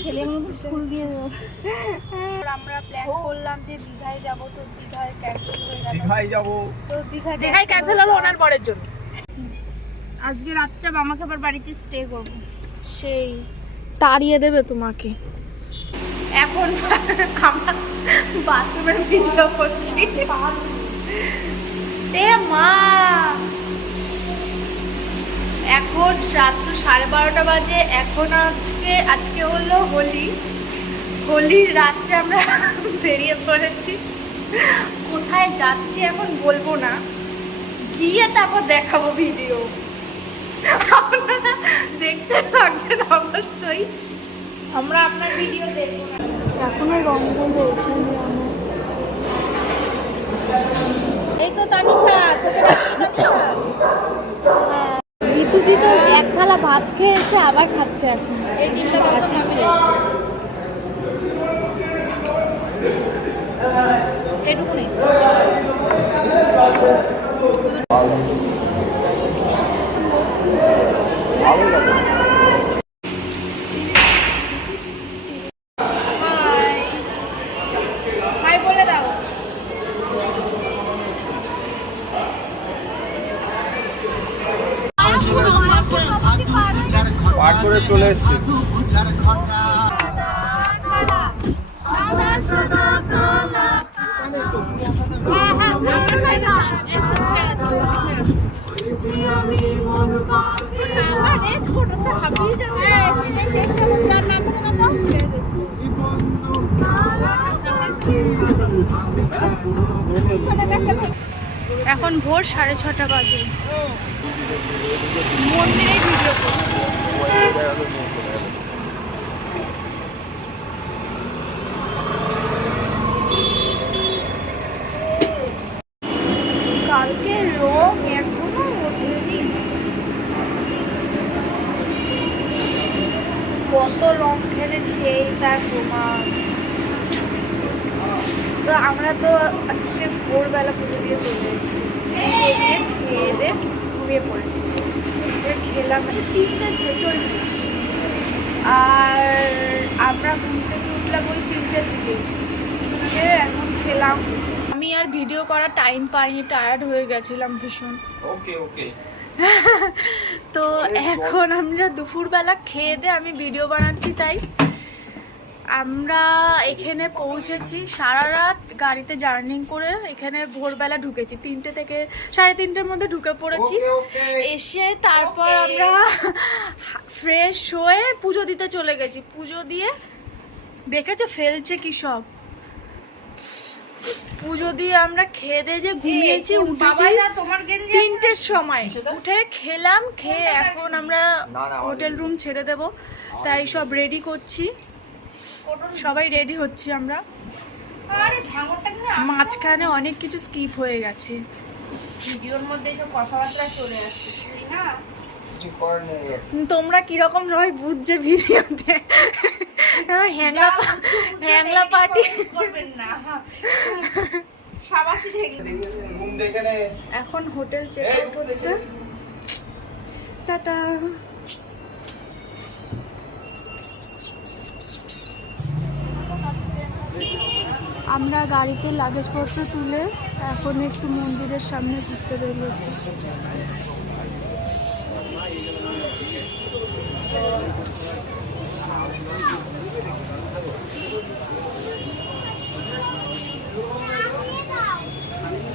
ছেলের মতো ফুল দিয়ে আমরা প্ল্যান করলাম যে দীঘায় যাব, তো দীঘায় ক্যান্সেল হয়ে গেল। দীঘায় যাব, তো দীঘায় ক্যান্সেল হলো ওনার পরের জন্য। আজকে রাতটা মামাকে আবার বাড়িতে স্টে করব। সেই তাড়িয়ে দেবে তোমাকে। এখন আমরা বাথরুমের ভিডিও করছি। এ মা, এখন রাত্র 12:30 বাজে। এখন আজকে হলো হোলির রাত্রে আমরা বেরিয়ে পড়েছি। কোথায় যাচ্ছি এখন বলবো না, গিয়ে তারপর দেখাবো ভিডিও, আপনারা দেখতে থাকবেন অবশ্যই। আমরা আপনার ভিডিও দেখবো না। এখনো রংপুর ওইখানে এই তো তানিশা, তোকে ডাকছি তানিশা। হ্যাঁ, ঋতুদি তো এক থালা ভাত খেয়ে এসে আবার খাচ্ছে এখন। এই ডিমটা দাও তো মামি। এটুকুনি ভালো লাগে। হাই বলে দাও। পার করে চলে এসেছি। এখন ভোর 6:30 বাজে। মন্দিরে ভিডিও করছি। কালকে রং এখনো ওঠেনি। কত রং খেলেছি এই তার প্রমাণ। তো আমরা তো আজকে ভোরবেলা পুজো দিয়ে চলে এসেছি, খেয়ে দিয়ে ঘুমিয়ে পড়েছি। খেলাম 3:46, আর আমরা ঘুম থেকে উঠলাম ওই 3টের দিকে। এখন খেলাম। আমি আর ভিডিও করার টাইম পাইনি, টায়ার্ড হয়ে গেছিলাম ভীষণ। ওকে ওকে। তো এখন আমরা দুপুরবেলা খেয়ে দিয়ে আমি ভিডিও বানাচ্ছি। তাই আমরা এখানে পৌঁছেছি, সারা রাত গাড়িতে জার্নি করে এখানে ভোরবেলা ঢুকেছি। 3টে থেকে 3:30-র মধ্যে ঢুকে পড়েছি। এসে তারপর আমরা ফ্রেশ হয়ে পুজো দিতে চলে গেছি। পুজো দিয়ে দেখেছো ফেলছে কি সব। পুজো দিয়ে আমরা খেয়ে দিয়ে যে ঘুমিয়েছি, উঠেছি 3টের সময়। উঠে খেলাম, খেয়ে এখন আমরা হোটেল রুম ছেড়ে দেব। তাই সব রেডি করছি, সবাই রেডি হচ্ছি আমরা। মাঝখানে অনেক কিছু স্কিপ হয়ে গেছে। ভিডিওর মধ্যে সব কথাবার্তা চলে আসছে না। তোমরা কিরকম সবাই বুঝছে ভিডিওতে। হ্যাংলা পার্টি করবেন না। শাবাশি থেকে রুম দেখে নে। এখন হোটেল চেক আউট হচ্ছে। টাটা। আমরা গাড়িতে লাগেজপত্র তুলে এখন একটু মন্দিরের সামনে ঘুরতে বেরিয়েছি।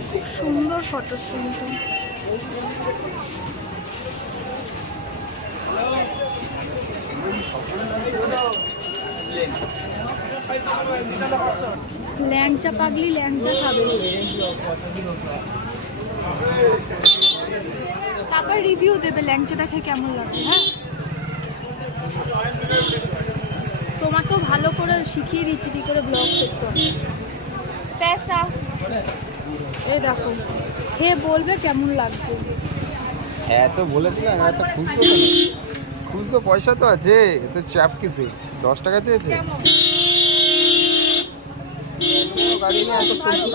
খুব সুন্দর ফটো কিন্তু। ল্যাংচা পাগলি ল্যাংচা খাবে, তারপর রিভিউ দেবে ল্যাংচাটা খেয়ে কেমন লাগে। হ্যাঁ, তোমাকেও ভালো করে শিখিয়ে দিচ্ছি কি করে ব্লগ করতে হবে। এই দেখো, খেয়ে বলবে কেমন লাগছে। হ্যাঁ তো বলে দিলাম, এত খুঁজতো কেন? খুঁজতো, পয়সা তো আছে, এত চাপ কিসে? 10 টাকা চেয়েছে। গাড়ি নিয়ে এত চলতে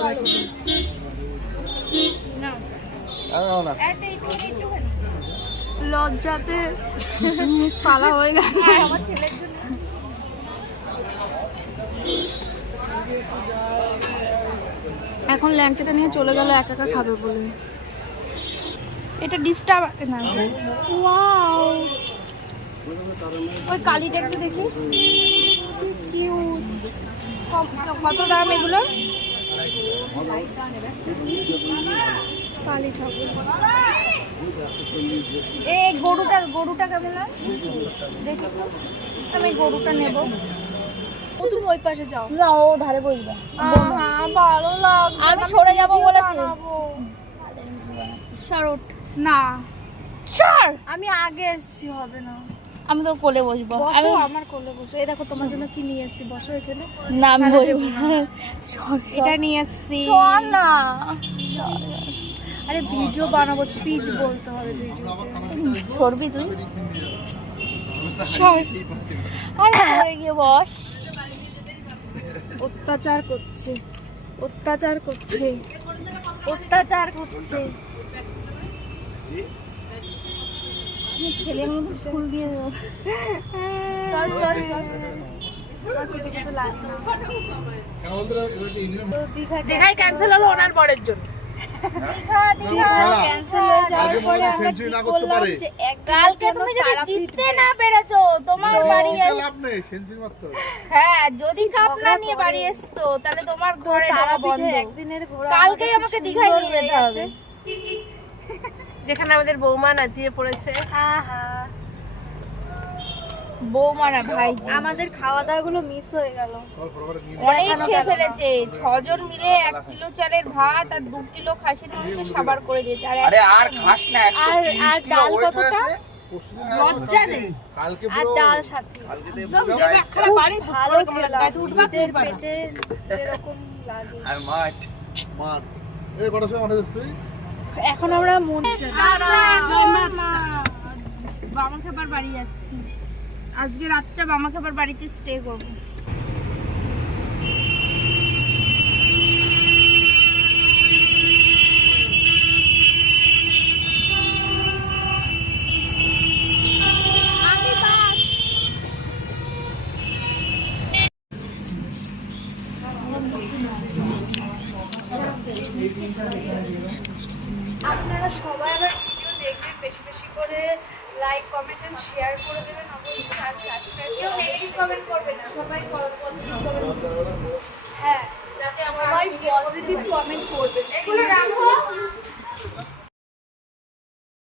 না। লজ্জাতে পালা হয়ে গেছে। এখন ল্যাংচাটা নিয়ে চলে গেল একা একা খাবে বলে। এটা ডিস্টার্ব না। ওয়াও, ওই কালিটা একটু দেখি, কিউট। কত দাম এগুলো? কালী ঠাকুর। এই গরুটা কেমন না দেখি তো। আমি গরুটা নেব। তুমি ওই পাশে যাও না, ও ধারে বসবে। হ্যাঁ ভালো লাগবে। আমি সরে যাবো বলেছি। শরট না, চল। আমি আগে এসেছি, হবে না। আমি তোর কোলে বসবো। বসো, আমার কোলে বসো। এই দেখো তোমার জন্য কি নিয়ে এসেছি, বসো এখানে। না আমি বসবো। এটা নিয়ে এসেছি। চল না। আরে ভিডিও বানাবো, স্পিচ বলতে হবে ভিডিওতে। সরবি তুই? সর। আরে সরে গিয়ে বস। অত্যাচার করছে, অত্যাচার করছে, অত্যাচার করছে। ছেলের মতো ফুল দিয়ে দেবো। চল চল চল। দীঘায় ক্যান্সেল হলো ওনার বরের জন্য। ক্যান্সেল হয়ে যাওয়ার পরে আমরা ঠিক করলাম যে কালকে তুমি যদি জিততে না পেরেছো তোমার বাড়ি হ্যাঁ যদি কাপ না নিয়ে বাড়ি এসছো তাহলে তোমার ঘরে ঢোকা বন্ধ। একদিনের ঘোরা কালকেই আমাকে দীঘায় নিয়ে যেতে হবে। যেখানে আমাদের বৌমা নাচিয়ে পড়েছে। বৌমা না ভাই, আমাদের খাওয়া দাওয়া গুলো মিস হয়ে গেল। অনেক খেয়ে ফেলেছে। 6 জন মিলে 1 কিলো চালের ভাত আর 2 কিলো খাসির মাংস সাবার করে দিয়েছে। আরে আর খাস না, আর ডাল কতটা? লজ্জা নেই। কালকে আর ডাল সাথে। বাড়ি ভালো খেলাম। দুধের পেটে এরকম লাগে। আর মাঠ এই কটার সময় উঠে তুই? এখন আমরা মন বামা খাবার বাড়ি যাচ্ছি। আজকে রাতটা বামা খাবার বাড়িতে স্টে করবো। আপনারা সবাই আবার ভিডিও দেখবেন, বেশি বেশি করে লাইক কমেন্ট এন্ড শেয়ার করে দেবেন অবশ্যই। আর সাবস্ক্রাইব, কেউ নেগেটিভ কমেন্ট করবে না, সবাই পজিটিভ কমেন্ট করবে। হ্যাঁ, যাতে সবাই পজিটিভ কমেন্ট করবে। এগুলো রাখো।